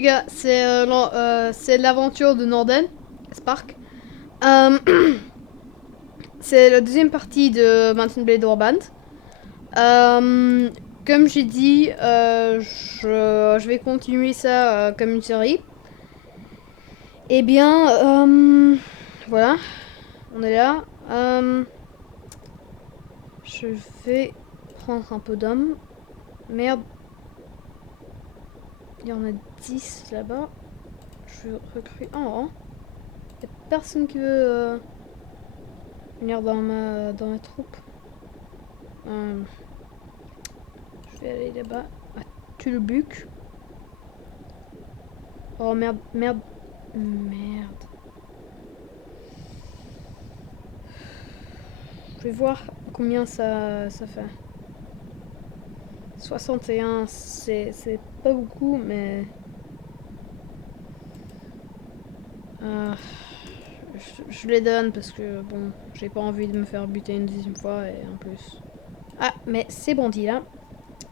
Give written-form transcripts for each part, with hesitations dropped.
les gars, c'est l'aventure de Norden, Spark. Euh, c'est la deuxième partie de Mountain Blade Warband. Comme j'ai dit, je vais continuer ça comme une série. Eh bien, voilà, on est là. Je vais prendre un peu d'hommes. Merde. Il y en a 10 là-bas. Je recrute un rang. Il n'y a personne qui veut venir dans ma troupe. Je vais aller là-bas. À Tulbuc. Oh merde, merde. Merde. Je vais voir combien ça fait. 61, c'est pas beaucoup, mais... je les donne parce que, bon, j'ai pas envie de me faire buter une deuxième fois, et en plus... Ah, mais c'est bandit, là.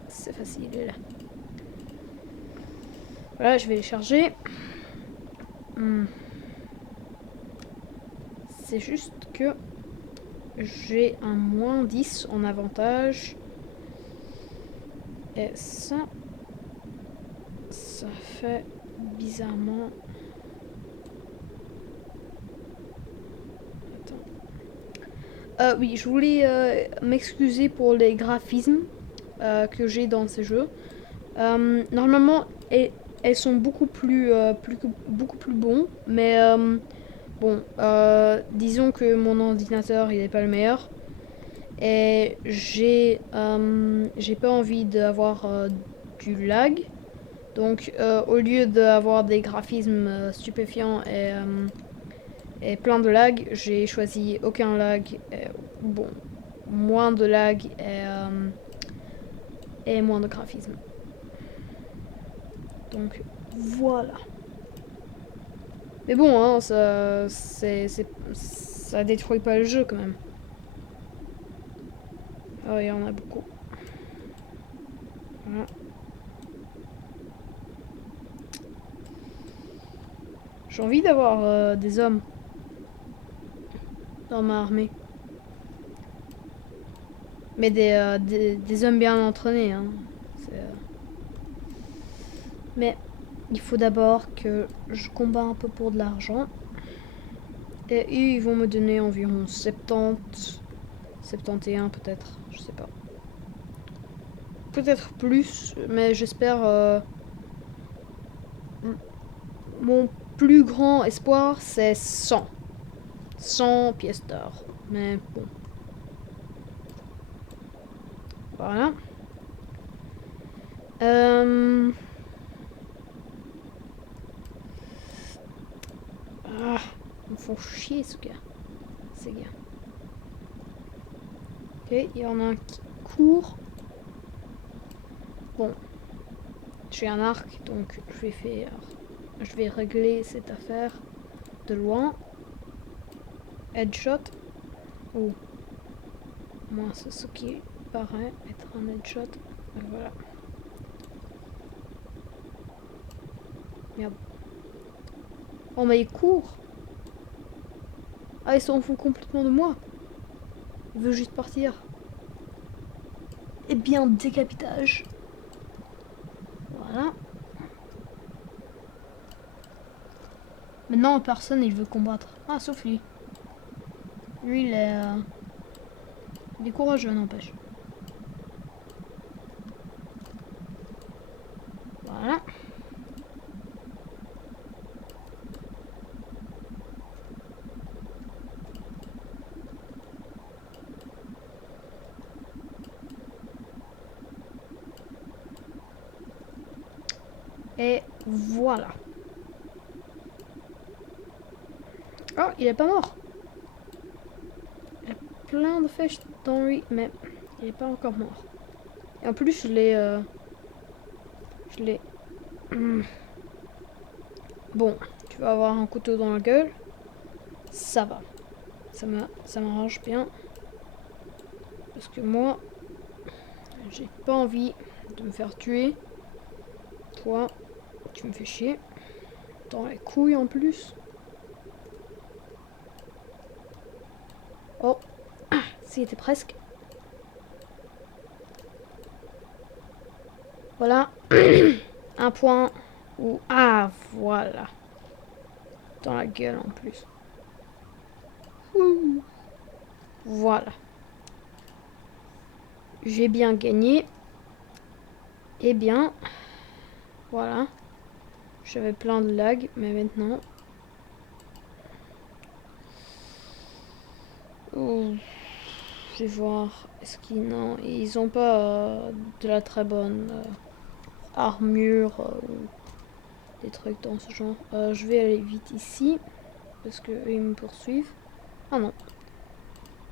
C'est facile, là. Voilà, je vais les charger. C'est juste que j'ai un moins 10 en avantage. Et ça fait bizarrement... Attends. Oui, je voulais m'excuser pour les graphismes que j'ai dans ces jeux. Normalement, elles sont beaucoup plus bons, mais bon, disons que mon ordinateur il est pas le meilleur et j'ai pas envie d'avoir du lag. Donc, au lieu d'avoir des graphismes stupéfiants et plein de lag, j'ai choisi aucun lag. Bon, moins de lag et moins de graphisme. Donc voilà. Mais bon, hein, ça détruit pas le jeu quand même. Oh, il y en a beaucoup. Voilà. J'ai envie d'avoir des hommes dans ma armée. Mais des hommes bien entraînés. Hein. Mais il faut d'abord que je combat un peu pour de l'argent. Et ils vont me donner environ 70, 71 peut-être, je sais pas. Peut-être plus, mais j'espère... Mon plus grand espoir, c'est 100. 100 pièces d'or. Mais bon. Voilà. Ah, ils me font chier ce gars. Ces gars. Ok, il y en a un qui court. Bon. J'ai un arc, donc je vais régler cette affaire de loin. Headshot. Oh. Moi, c'est ce qui paraît être un headshot. Et voilà. Merde. Oh, mais il court. Ah, il s'en fout complètement de moi. Il veut juste partir. Eh bien, décapitage. Voilà. Maintenant, personne, il veut combattre. Ah, sauf lui. Lui, il est courageux, n'empêche. Voilà. Et voilà. Oh, il est pas mort. Il y a plein de flèches dans lui, mais il est pas encore mort. Et en plus, je l'ai... Bon, tu vas avoir un couteau dans la gueule. Ça va. Ça m'arrange bien. Parce que moi, j'ai pas envie de me faire tuer. Toi, Tu me fais chier. Dans les couilles en plus. Oh. Ah, c'était presque. Voilà. Un point. Ou ah, voilà. Dans la gueule en plus. Ouh. Voilà. J'ai bien gagné. Eh bien. Voilà. J'avais plein de lag, mais maintenant... Oh, je vais voir. Est-ce qu'ils... Non, ils ont pas de la très bonne armure ou des trucs dans ce genre. Je vais aller vite ici. Parce que eux, ils me poursuivent. Ah non.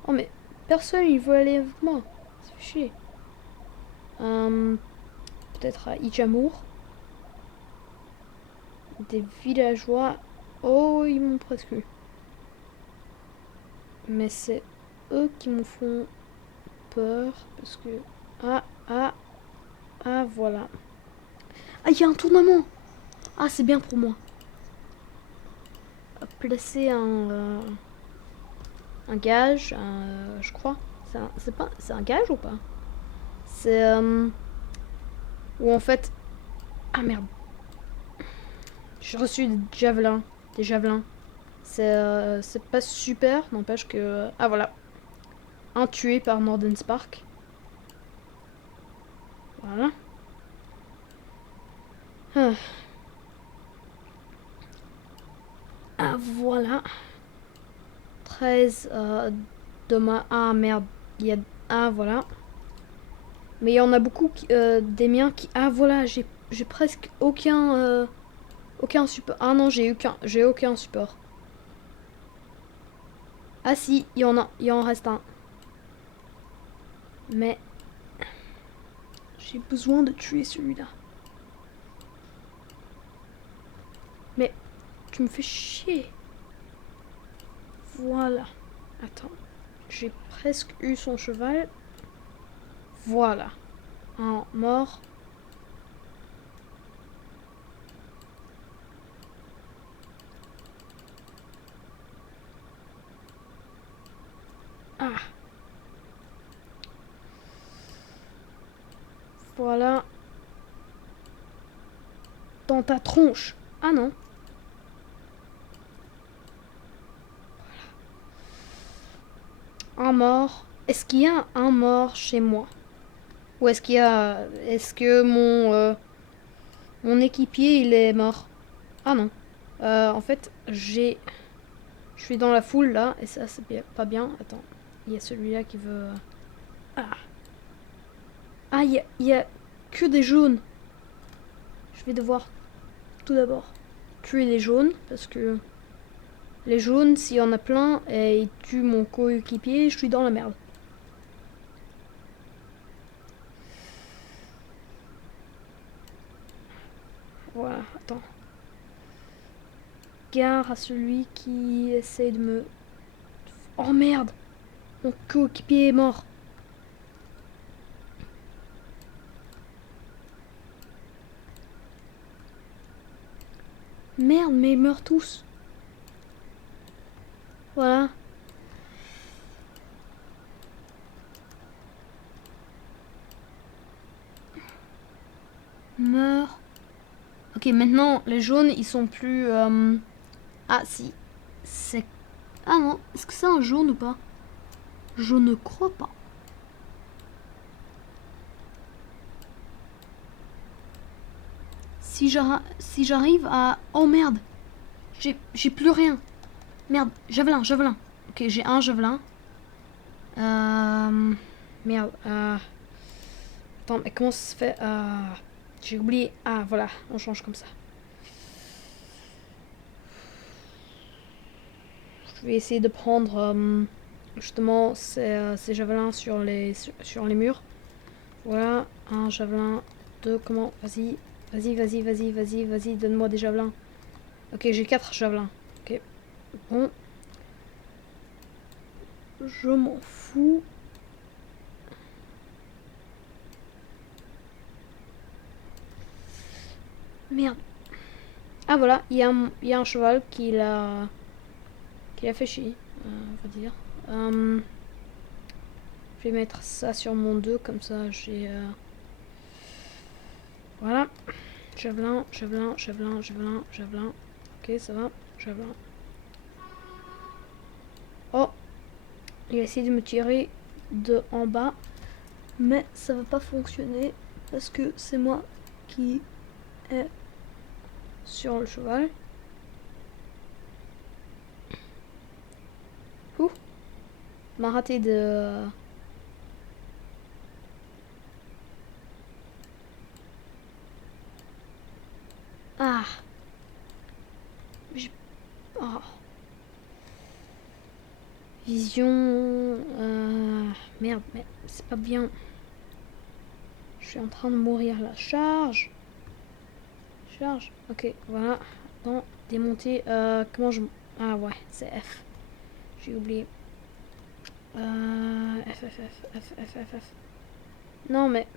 Oh mais personne il veut aller avec moi. Ça fait chier. Peut-être à Ijamour. Des villageois. Oh, ils m'ont presque eu. Mais c'est eux qui me font peur. Parce que... Ah, voilà. Ah, il y a un tournement. Ah, c'est bien pour moi. Placer un gage, je crois. C'est un gage ou pas? C'est... où en fait... Ah, merde. J'ai reçu des javelins. Des javelins. C'est pas super, n'empêche que... Ah voilà. Un tué par Norden Spark. Voilà. Ah, voilà. 13 demain. Ah merde. Il y a... Ah voilà. Mais il y en a beaucoup des miens qui... Ah voilà, j'ai presque aucun support. Ah non, j'ai aucun support. Ah si, il en reste un. Mais j'ai besoin de tuer celui-là. Mais tu me fais chier. Voilà. Attends. J'ai presque eu son cheval. Voilà. Un mort. Ah. Voilà. Dans ta tronche. Ah non. Un mort. Est-ce qu'il y a un mort chez moi? Ou est-ce qu'il y a... Est-ce que mon équipier, il est mort? Ah non. En fait, je suis dans la foule, là, et ça, c'est pas bien. Attends. Il y a celui-là qui veut... Ah. Ah, il y a que des jaunes. Je vais devoir, tout d'abord, tuer les jaunes, parce que... Les jaunes, s'il y en a plein, et ils tuent mon coéquipier, je suis dans la merde. Voilà, attends. Gare à celui qui essaie de me... Oh merde! Mon coéquipier est mort. Merde, mais ils meurent tous. Voilà. Meurs. Ok, maintenant, les jaunes, ils sont plus... Ah, si. C'est... Ah non, est-ce que c'est un jaune ou pas? Je ne crois pas. Si j'arrive à... Oh merde. J'ai plus rien. Merde, javelin. Ok, j'ai un javelin. Merde. Attends, mais comment ça se fait? J'ai oublié. Ah, voilà, on change comme ça. Je vais essayer de prendre justement ces javelins sur les murs. Voilà, un javelin, deux, comment? Vas-y, donne-moi des javelins. Ok, j'ai 4 javelins. Ok, bon. Je m'en fous. Merde. Ah voilà, il y a un cheval qui l'a fait chier, on va dire. Je vais mettre ça sur mon 2, comme ça j'ai... Voilà. Javelin, javelin, javelin, javelin, javelin. Ok, ça va. Javelin. Oh, il a essayé de me tirer de en bas. Mais ça va pas fonctionner parce que c'est moi qui est sur le cheval. Ouh, m'a raté de... Ah, j'ai... Oh. Vision... Merde, mais c'est pas bien. Je suis en train de mourir là. Charge. Charge. Ok, voilà. Non, démonter. Comment je... Ah ouais, c'est F. J'ai oublié. F, F, F, F, F, F, F. Non, mais...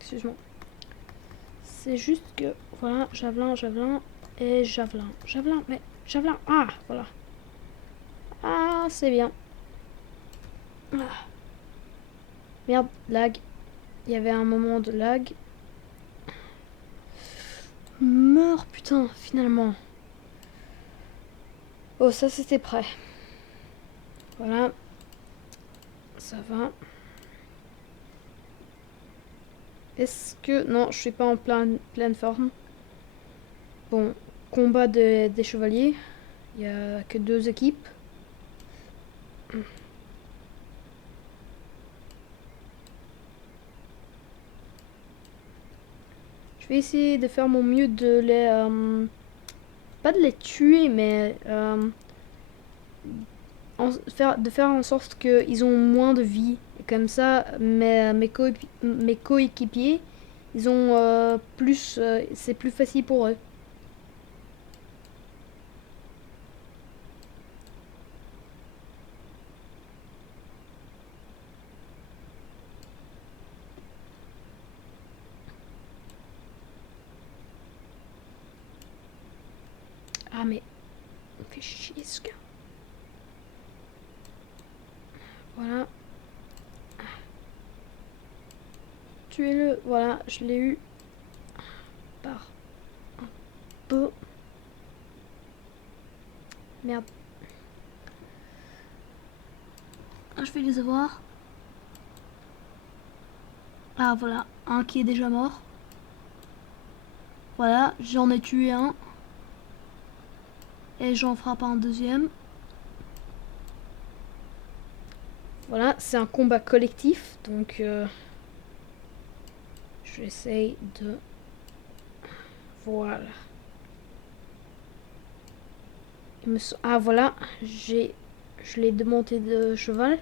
Excuse-moi. C'est juste que... Voilà, javelin, javelin et javelin. Javelin, mais... Javelin, ah, voilà. Ah, c'est bien. Ah. Merde, lag. Il y avait un moment de lag. Meurs, putain, finalement. Oh, ça c'était prêt. Voilà. Ça va. Est-ce que... Non, je suis pas en pleine forme. Bon, combat des chevaliers. Il y a que 2 équipes. Je vais essayer de faire mon mieux de les... pas de les tuer, mais... de faire en sorte qu'ils ont moins de vie. Et comme ça, mes coéquipiers, ils ont plus... c'est plus facile pour eux. Ah mais... Il me fait chier ce gars. Voilà. Tuez-le. Voilà, je l'ai eu. Par un peu. Merde. Ah, je vais les avoir. Ah voilà, un qui est déjà mort. Voilà, j'en ai tué un. Et j'en frappe un deuxième. Voilà, c'est un combat collectif, donc j'essaye de... Voilà. Ah voilà, je l'ai démonté de cheval.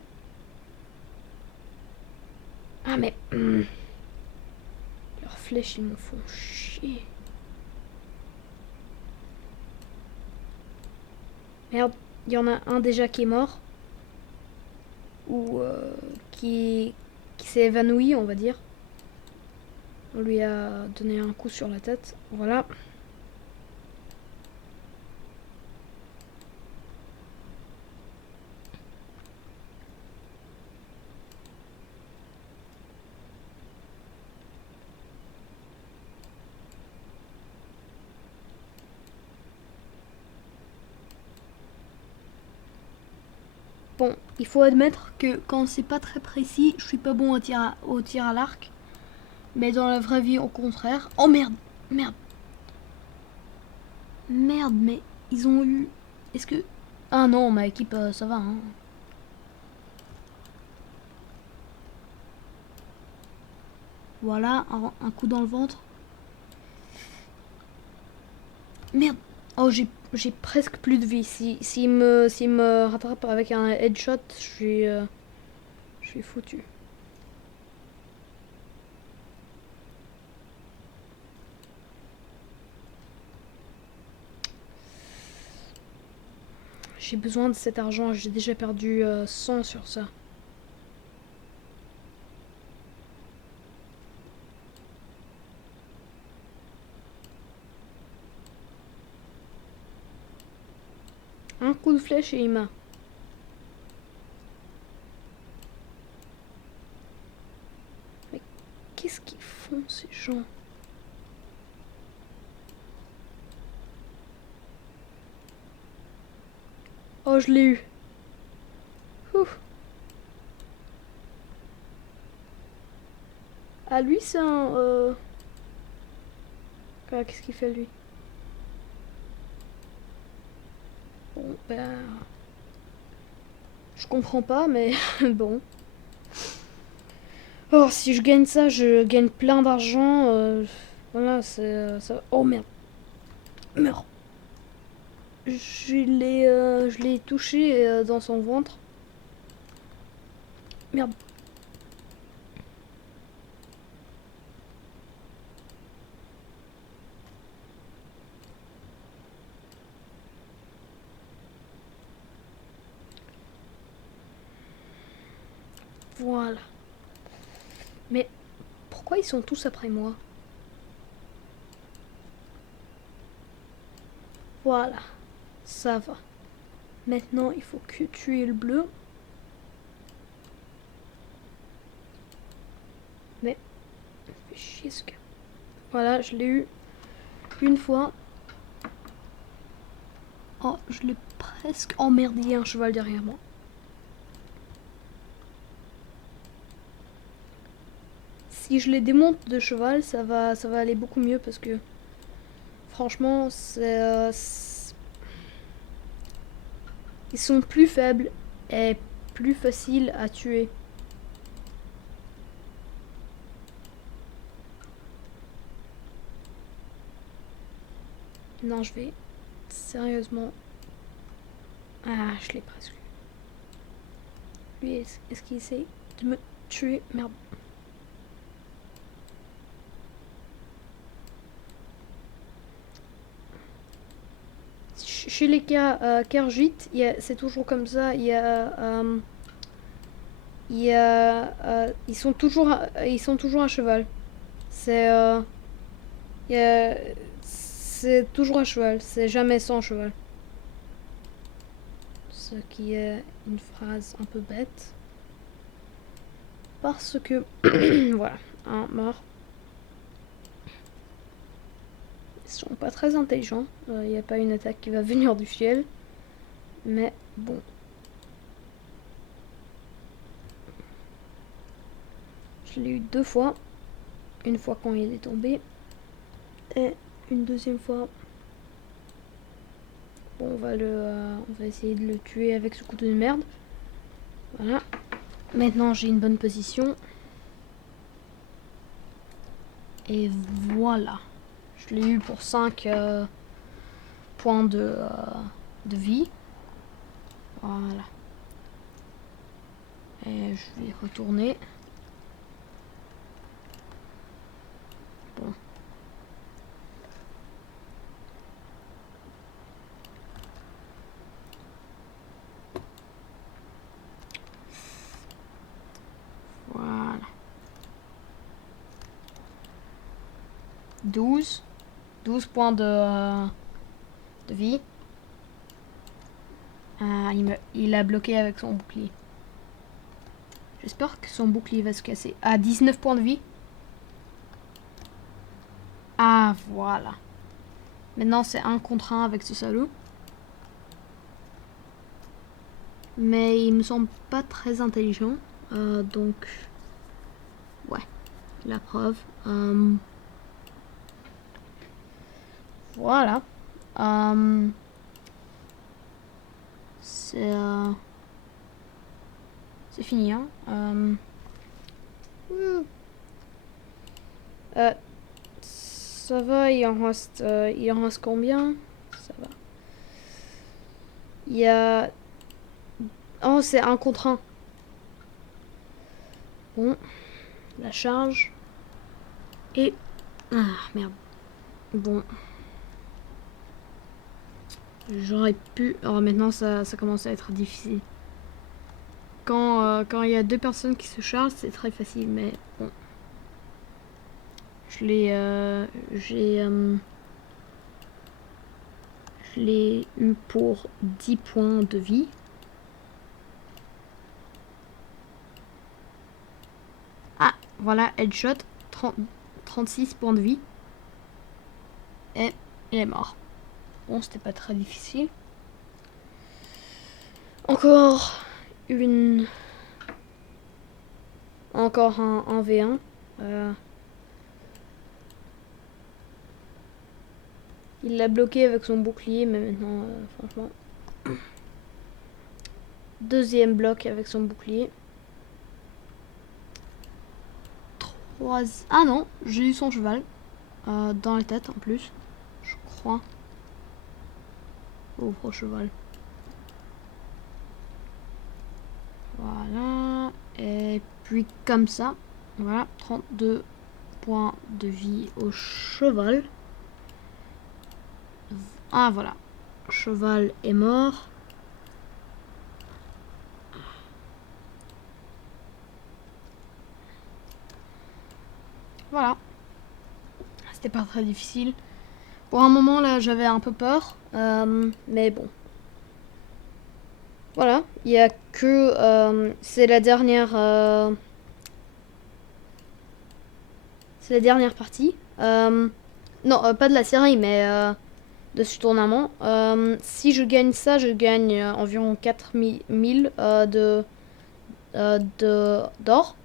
Ah mais... Leurs flèches, ils me font chier. Merde, il y en a un déjà qui est mort. Ou qui s'est évanoui, on va dire. On lui a donné un coup sur la tête. Voilà. Bon, il faut admettre que quand c'est pas très précis, je suis pas bon au tir à l'arc. Mais dans la vraie vie, au contraire. Oh merde, merde, merde, mais ils ont eu... Est-ce que... Ah non, ma équipe, ça va, hein. Voilà, un coup dans le ventre. Merde. Oh, j'ai presque plus de vie. S'il me rattrape avec un headshot, je suis foutu. J'ai besoin de cet argent. J'ai déjà perdu 100 sur ça. Un coup de flèche et il m'a. Mais qu'est-ce qu'ils font ces gens? Oh, je l'ai eu. Ouf. Ah, lui, c'est un... ah, qu'est-ce qu'il fait, lui? Bon, ben... Je comprends pas, mais bon. Oh, si je gagne ça, je gagne plein d'argent. Voilà, c'est... ça... Oh, merde. Merde. Je l'ai touché dans son ventre. Merde. Voilà. Mais pourquoi ils sont tous après moi? Voilà. Ça va. Maintenant, il faut que tuer le bleu. Mais, fais chier ce gars. Voilà, je l'ai eu une fois. Oh, je l'ai presque emmerdé un cheval derrière moi. Si je les démonte de cheval, ça va aller beaucoup mieux parce que franchement, ils sont plus faibles et plus faciles à tuer. Non, je vais sérieusement. Ah, je l'ai presque eu. Lui, est-ce qu'il essaie de me tuer? Merde. Chez les Khajiits, c'est toujours comme ça. Ils sont toujours à cheval. C'est c'est toujours à cheval. C'est jamais sans cheval. Ce qui est une phrase un peu bête. Parce que voilà, un mort. Ils sont pas très intelligents. Il n'y a pas une attaque qui va venir du ciel. Mais bon. Je l'ai eu deux fois. Une fois quand il est tombé. Et une deuxième fois. Bon, on va essayer de le tuer avec ce couteau de merde. Voilà. Maintenant, j'ai une bonne position. Et voilà. Je l'ai eu pour 5 points de vie. Voilà. Et je vais retourner. Bon. Voilà. 12 points de vie. Ah, il a bloqué avec son bouclier. J'espère que son bouclier va se casser. Ah, 19 points de vie. Ah, voilà. Maintenant, c'est un contre un avec ce salaud. Mais il me semble pas très intelligent. Donc, ouais, la preuve. Voilà. C'est fini, hein. Ça va, il en reste combien? Ça va. Il y a... Oh, c'est un contre un. Bon, la charge. Et... Ah, merde. Bon. J'aurais pu... Alors maintenant, ça commence à être difficile. Quand il y a deux personnes qui se chargent, c'est très facile, mais bon. Je l'ai... je l'ai eu pour 10 points de vie. Ah, voilà, headshot, 36 points de vie. Et il est mort. Bon, c'était pas très difficile. Encore une... Encore un V1. Il l'a bloqué avec son bouclier, mais maintenant, franchement... Deuxième bloc avec son bouclier. Ah non, j'ai eu son cheval. Dans la tête en plus, je crois. Pauvre cheval. Voilà. Et puis comme ça, voilà, 32 points de vie au cheval. Ah voilà, cheval est mort. Voilà. C'était pas très difficile. Pour un moment là, j'avais un peu peur, mais bon. Voilà, il y a que c'est la dernière partie. Non, pas de la série, mais de ce tournament. Si je gagne ça, je gagne environ 4000 d'or.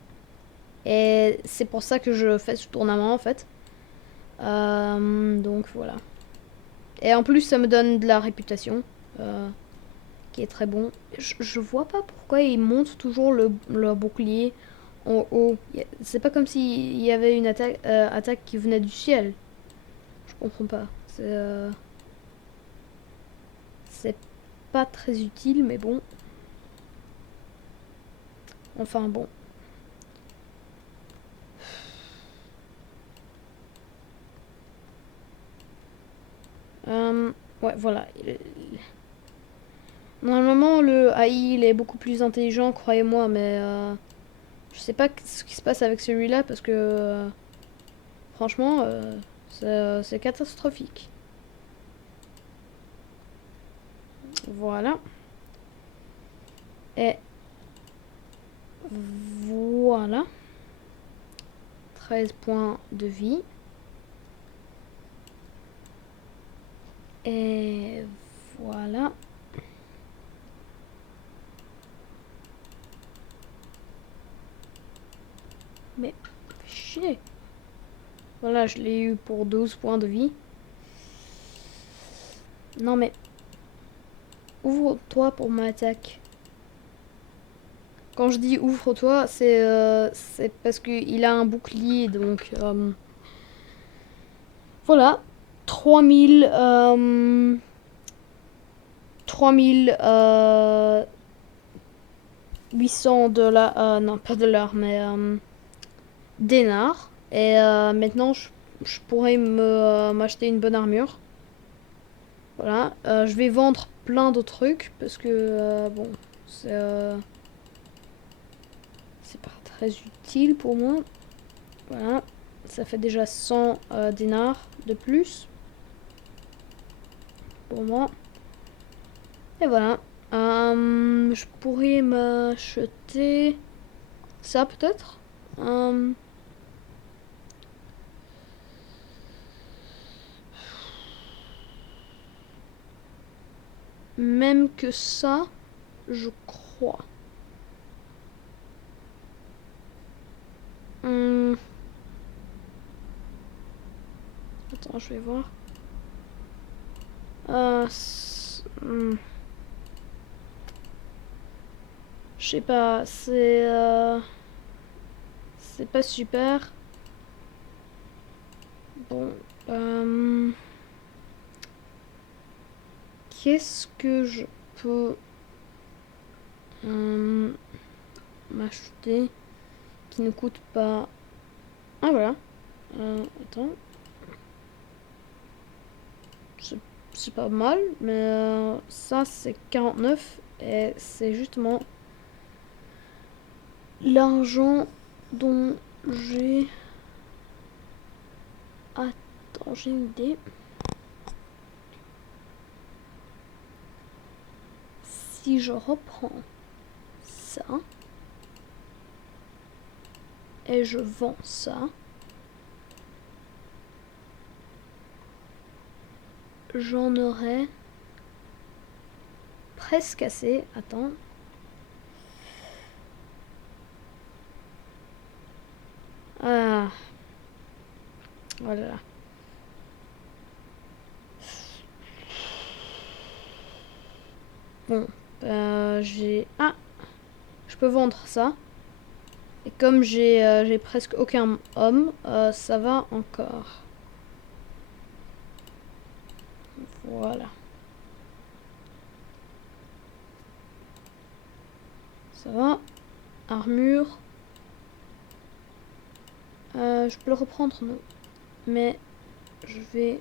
Et c'est pour ça que je fais ce tournament en fait. Donc voilà. Et en plus, ça me donne de la réputation. Qui est très bon. Je vois pas pourquoi ils montent toujours le bouclier en haut. C'est pas comme s'il y avait une attaque qui venait du ciel. Je comprends pas. C'est pas très utile, mais bon. Enfin bon. Ouais, voilà. Normalement, le AI, il est beaucoup plus intelligent, croyez-moi, mais je sais pas ce qui se passe avec celui-là parce que franchement, c'est catastrophique. Voilà. Et voilà. 13 points de vie. Et voilà. Mais chier. Voilà, je l'ai eu pour 12 points de vie. Non mais ouvre-toi pour ma attaque. Quand je dis ouvre-toi, c'est parce qu'il a un bouclier, donc voilà. 3000 3800 $, non pas dollars, mais dinars. Et maintenant, je pourrais m'acheter une bonne armure. Voilà. Je vais vendre plein de trucs parce que, bon, c'est pas très utile pour moi. Voilà. Ça fait déjà 100 dinars de plus pour moi. Et voilà. Je pourrais m'acheter ça peut-être. Même que ça, je crois. Attends, je vais voir. Je sais pas, c'est pas super. Bon, qu'est-ce que je peux m'acheter qui ne coûte pas... Ah voilà. Attends. c'est pas mal, mais ça c'est 49 et c'est justement l'argent dont j'ai... Attends, j'ai une idée. Si je reprends ça et je vends ça, j'en aurai presque assez. Attends. Ah. Voilà. Bon. J'ai... Ah. Je peux vendre ça. Et comme j'ai presque aucun homme, ça va encore. Voilà. Ça va. Armure. Je peux le reprendre, non. Mais je vais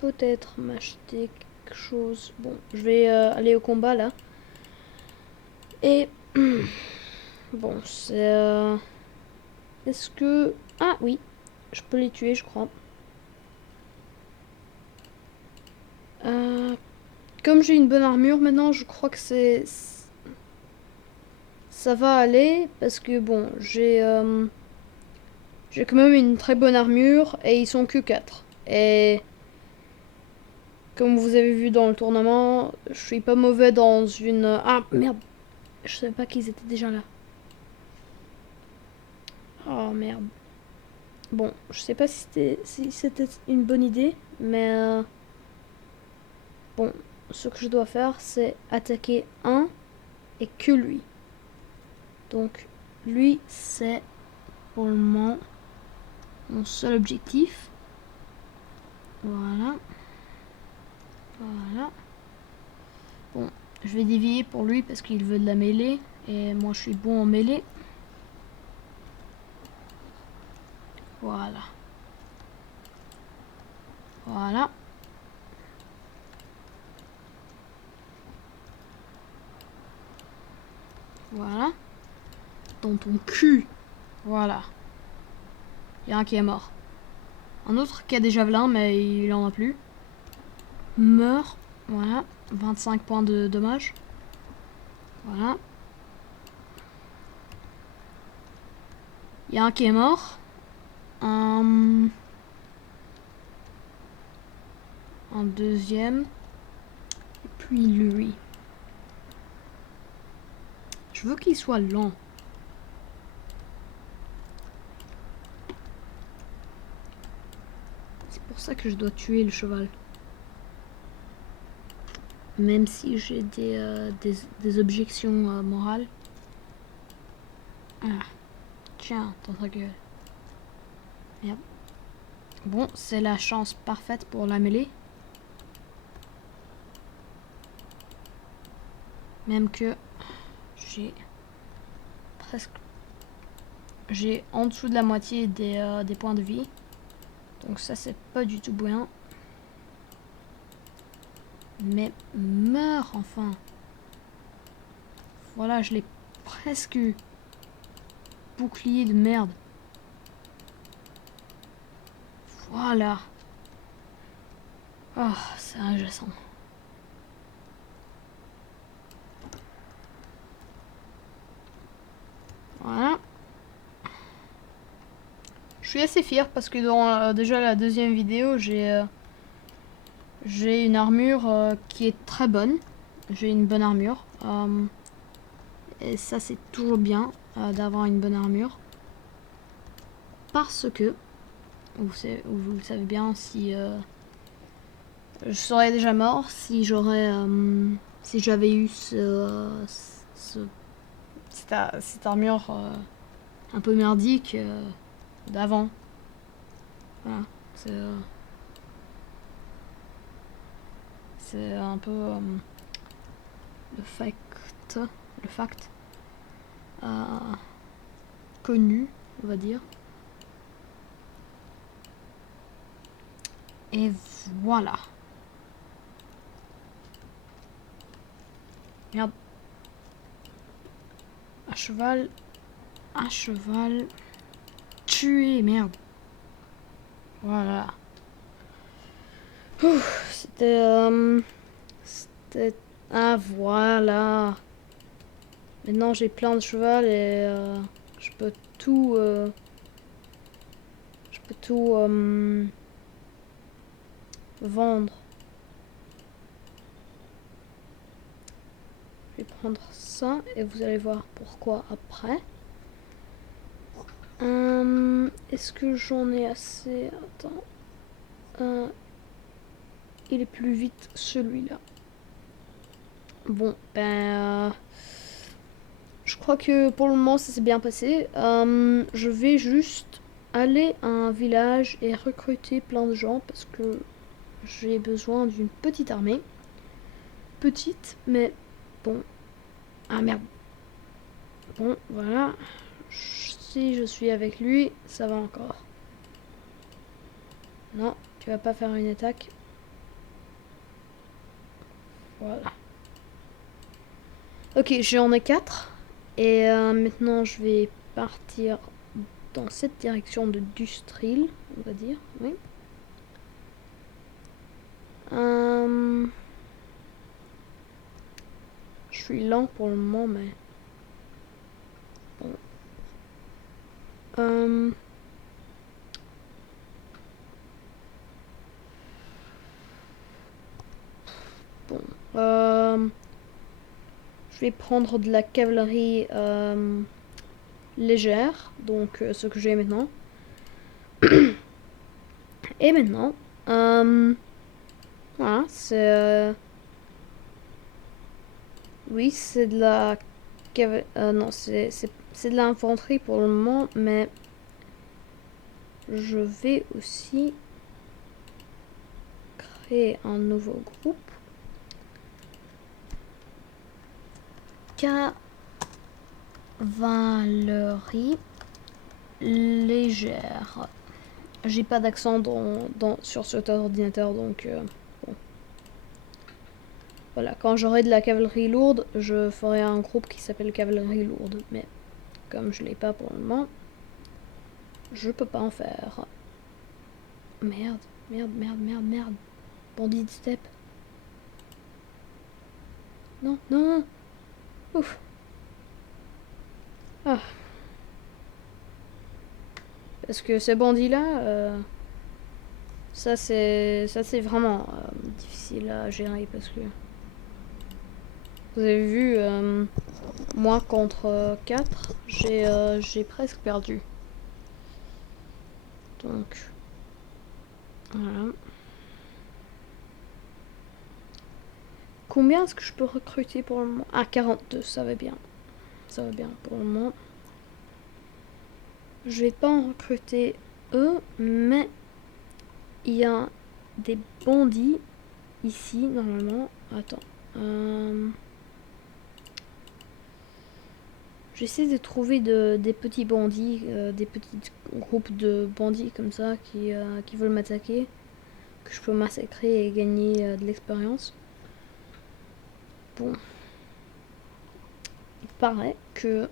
peut-être m'acheter quelque chose. Bon, je vais aller au combat là. Et bon, c'est... Est-ce que... Ah oui, je peux les tuer, je crois. Comme j'ai une bonne armure maintenant, je crois que c'est... Ça va aller, parce que bon, j'ai quand même une très bonne armure, et ils sont que 4. Et... Comme vous avez vu dans le tournement, je suis pas mauvais dans une... Ah, merde. Je savais pas qu'ils étaient déjà là. Oh, merde. Bon, je sais pas si c'était une bonne idée, mais... Bon, ce que je dois faire, c'est attaquer un et que lui. Donc, lui, c'est pour le moment mon seul objectif. Voilà. Voilà. Bon, je vais dévier pour lui parce qu'il veut de la mêlée. Et moi, je suis bon en mêlée. Voilà. Voilà. Voilà. Dans ton cul. Voilà. Il y a un qui est mort. Un autre qui a des javelins, mais il en a plus. Meurt. Voilà. 25 points de dommage. Voilà. Il y a un qui est mort. Un deuxième. Et puis lui. Je veux qu'il soit lent. C'est pour ça que je dois tuer le cheval. Même si j'ai des objections morales. Ah. Tiens, dans ta gueule. Merde. Bon, c'est la chance parfaite pour la mêlée. Même que j'ai presque... J'ai en dessous de la moitié des points de vie. Donc ça, c'est pas du tout bien. Mais meurs enfin. Voilà, je l'ai presque eu. Bouclier de merde. Voilà. Oh, c'est agissant. Voilà. Je suis assez fier parce que dans déjà la deuxième vidéo, j'ai une armure qui est très bonne. J'ai une bonne armure. Et ça, c'est toujours bien d'avoir une bonne armure. Parce que, vous le savez bien, si je serais déjà mort si si j'avais eu cette armure un peu merdique d'avant. Voilà, c'est un peu le fact connu, on va dire. Et voilà. Merde. À cheval. À cheval. Tuer, merde. Voilà. C'était... c'était... Ah, voilà. Maintenant, j'ai plein de cheval et je peux tout... je peux tout vendre. Je vais prendre ça et vous allez voir pourquoi après. Est-ce que j'en ai assez? Attends. Il est plus vite celui-là. Bon, je crois que pour le moment ça s'est bien passé. Je vais juste aller à un village et recruter plein de gens parce que j'ai besoin d'une petite armée. Petite, mais bon. Ah merde. Bon, voilà. Si je suis avec lui, ça va encore. Non, tu vas pas faire une attaque. Voilà. Ok, j'en ai 4. Et maintenant, je vais partir dans cette direction de Dustril, on va dire. Oui. Je suis lent pour le moment, mais... Bon. Bon. Je vais prendre de la cavalerie légère, donc ce que j'ai maintenant. Et maintenant, voilà, c'est... oui, c'est de la... non, c'est de l'infanterie pour le moment, mais je vais aussi créer un nouveau groupe. Cavalerie légère. J'ai pas d'accent sur cet ordinateur, donc bon. Voilà, quand j'aurai de la cavalerie lourde, je ferai un groupe qui s'appelle cavalerie lourde. Mais comme je l'ai pas pour le moment, je peux pas en faire. Merde, merde, merde, merde, merde. Bandit de steppe. Non, non, non. Ouf. Ah. Parce que ces bandits-là, ça c'est vraiment difficile à gérer parce que vous avez vu, moi contre 4, j'ai presque perdu. Donc voilà. Combien est-ce que je peux recruter pour le moment? Ah, 42, ça va bien. Ça va bien pour le moment. Je vais pas en recruter eux, mais il y a des bandits ici normalement. Attends. J'essaie de trouver des petits bandits, des petits groupes de bandits comme ça qui veulent m'attaquer, que je peux massacrer et gagner de l'expérience. Bon. Il paraît que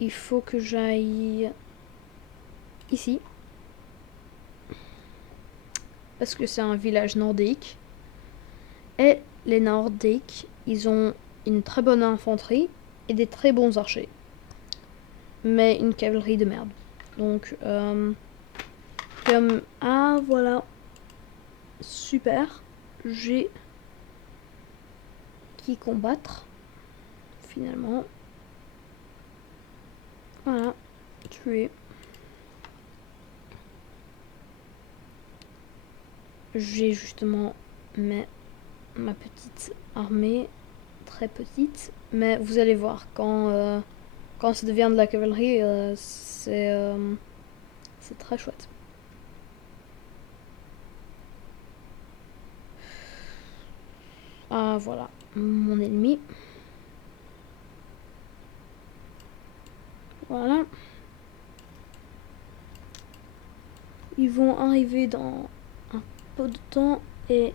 il faut que j'aille ici. Parce que c'est un village nordique. Et les nordiques, ils ont une très bonne infanterie et des très bons archers. Mais une cavalerie de merde. Donc, comme... Ah, voilà. Super. J'ai qui combattre. Finalement. Voilà. Tuer. J'ai justement ma petite armée. Très petite. Mais vous allez voir, quand ça devient de la cavalerie, c'est très chouette. Ah, voilà. Mon ennemi. Voilà. Ils vont arriver dans un peu de temps et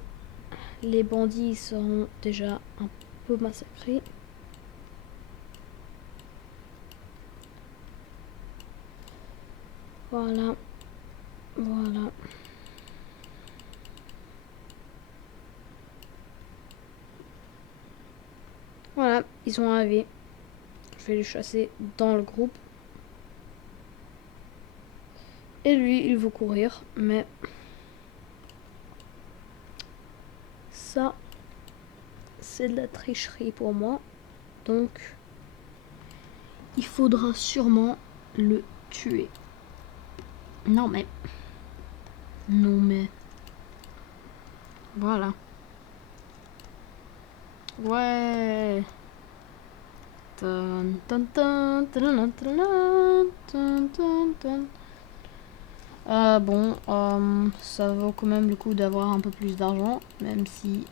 les bandits seront déjà un peu massacrés. Voilà. Voilà. Voilà, ils sont arrivés. Je vais les chasser dans le groupe. Et lui, il veut courir, mais ça, c'est de la tricherie pour moi. Donc, il faudra sûrement le tuer. Non mais... Non mais... Voilà. Ouais. Tan, tan, tan, tan, tan, tan, tan, tan. Bon, ça vaut quand même le coup d'avoir un peu plus d'argent, même si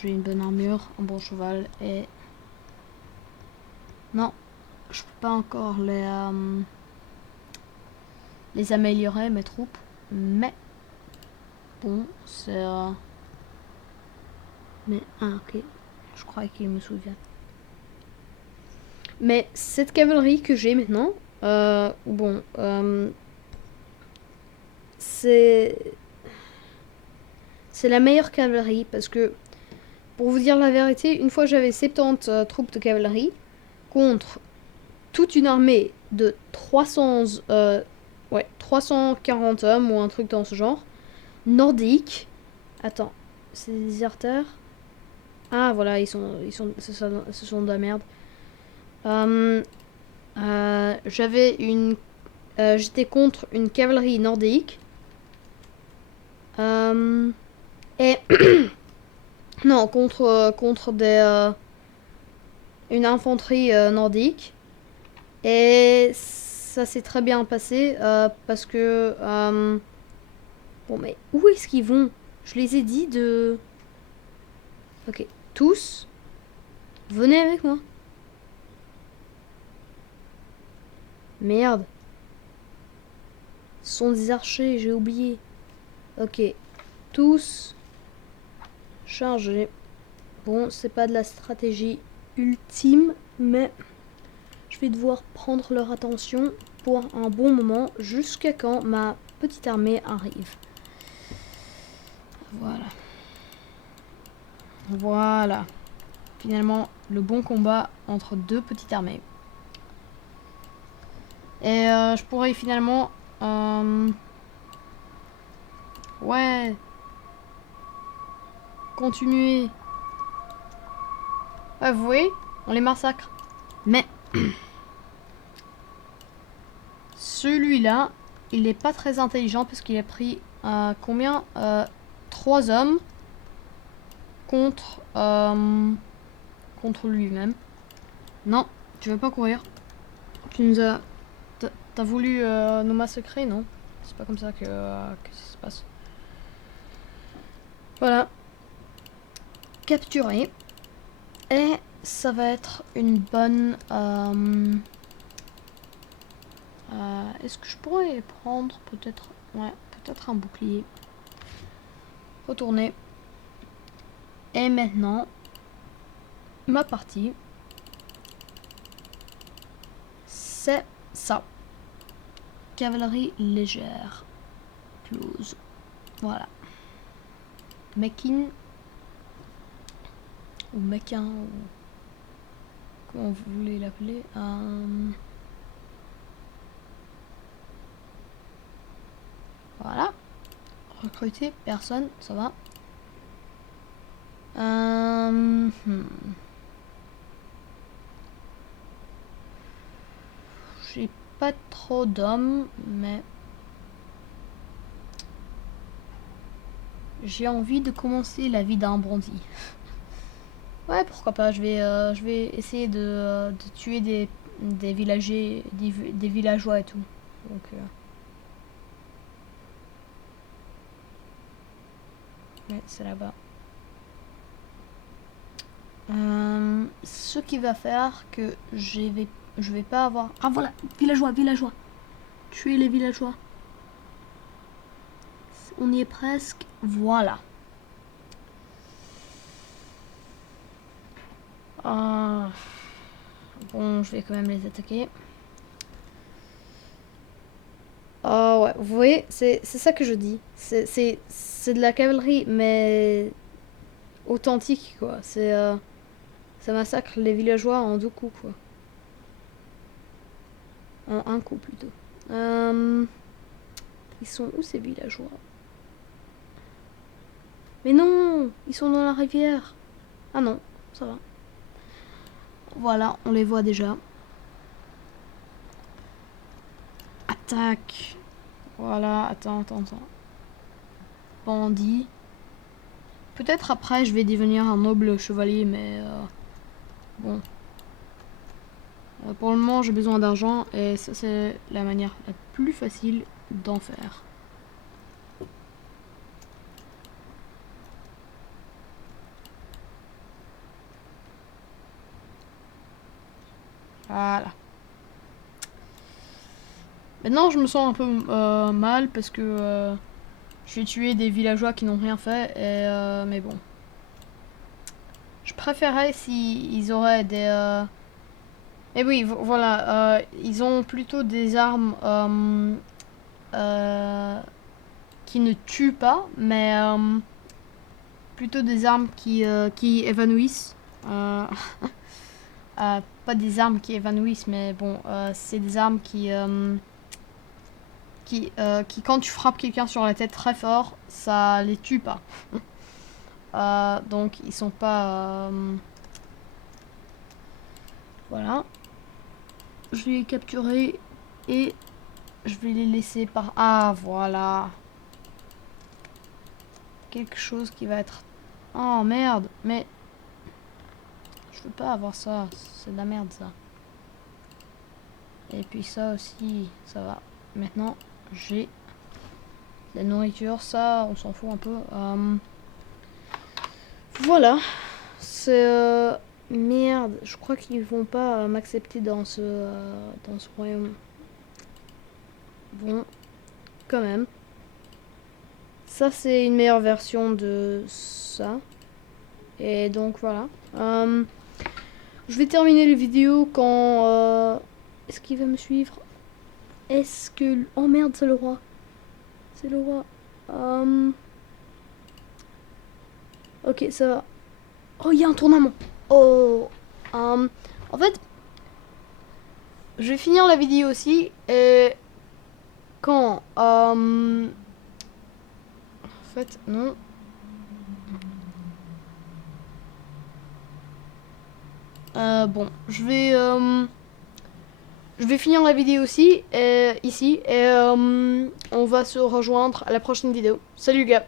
j'ai une bonne armure, un bon cheval et... Non, je peux pas encore les améliorer, mes troupes, mais... Bon, c'est... Mais, ok, je crois qu'il me souvient. Mais cette cavalerie que j'ai maintenant, bon, c'est la meilleure cavalerie parce que, pour vous dire la vérité, une fois j'avais 70 troupes de cavalerie contre toute une armée de 340 hommes ou un truc dans ce genre, nordique. Attends, c'est des déserteurs. Ah voilà, ce sont de la merde. J'étais contre une cavalerie nordique. Et non, contre une infanterie nordique. Et ça s'est très bien passé parce que... bon, mais où est-ce qu'ils vont? Je les ai dit de... Ok, tous, venez avec moi. Merde. Ce sont des archers, j'ai oublié. Ok, tous chargés. Bon, c'est pas de la stratégie ultime, mais je vais devoir prendre leur attention pour un bon moment jusqu'à quand ma petite armée arrive. Voilà. Voilà. Finalement, le bon combat entre deux petites armées. Et je pourrais finalement... Ouais. Continuer. Ouais, vous voyez, on les massacre. Mais... Celui-là, il n'est pas très intelligent parce qu'il a pris combien 3 hommes contre lui-même. Non, tu veux pas courir. Tu nous as... T'as voulu nous massacrer, non? C'est pas comme ça que ça se passe. Voilà. Capturé. Et ça va être une bonne... est-ce que je pourrais prendre peut-être... Ouais, peut-être un bouclier. Retourner. Et maintenant, ma partie, c'est ça. Cavalerie légère. Close. Voilà. Mekin. Ou Mekin. Ou... comment vous voulez l'appeler. Voilà. Recruter personne, ça va. J'ai pas trop d'hommes, mais j'ai envie de commencer la vie d'un bandit. Ouais, pourquoi pas. Je vais essayer de tuer des villageois et tout. Donc, ouais, c'est là-bas. Ce qui va faire que je vais pas avoir... Ah voilà, villageois. Tuer les villageois. on y est presque. Voilà. Bon, je vais quand même les attaquer. Ouais, vous voyez, c'est ça que je dis. C'est de la cavalerie, mais authentique, quoi. Ça massacre les villageois en 2 coups, quoi. En 1 coup, plutôt. Ils sont où, ces villageois? Mais non! Ils sont dans la rivière. Ah non, ça va. Voilà, on les voit déjà. Attaque. Voilà, attends. Bandit. Peut-être après je vais devenir un noble chevalier, mais bon. Pour le moment j'ai besoin d'argent et ça c'est la manière la plus facile d'en faire. Voilà. Maintenant je me sens un peu mal parce que je vais tuer des villageois qui n'ont rien fait et mais bon. Je préférerais s'ils auraient des et oui, voilà, ils ont plutôt des armes qui ne tuent pas, mais plutôt des armes qui évanouissent. Pas des armes qui évanouissent, mais bon, c'est des armes qui quand tu frappes quelqu'un sur la tête très fort, ça les tue pas. Donc ils sont pas... voilà. Je vais les capturer et je vais les laisser par... Ah, voilà. Quelque chose qui va être... Oh, merde. Mais... je veux pas avoir ça. C'est de la merde, ça. Et puis ça aussi, ça va. Maintenant, j'ai la nourriture. Ça, on s'en fout un peu. Voilà. C'est... merde. Je crois qu'ils vont pas m'accepter dans ce royaume. Bon. Quand même. Ça, c'est une meilleure version de ça. Et donc, voilà. Je vais terminer les vidéos quand... est-ce qu'il va me suivre? Est-ce que... oh merde, c'est le roi. C'est le roi. Ok, ça va. Oh, il y a un tournement. Oh. En fait... je vais finir la vidéo aussi. Et... quand... en fait, non. Bon, je vais finir la vidéo aussi, ici, et on va se rejoindre à la prochaine vidéo. Salut gars!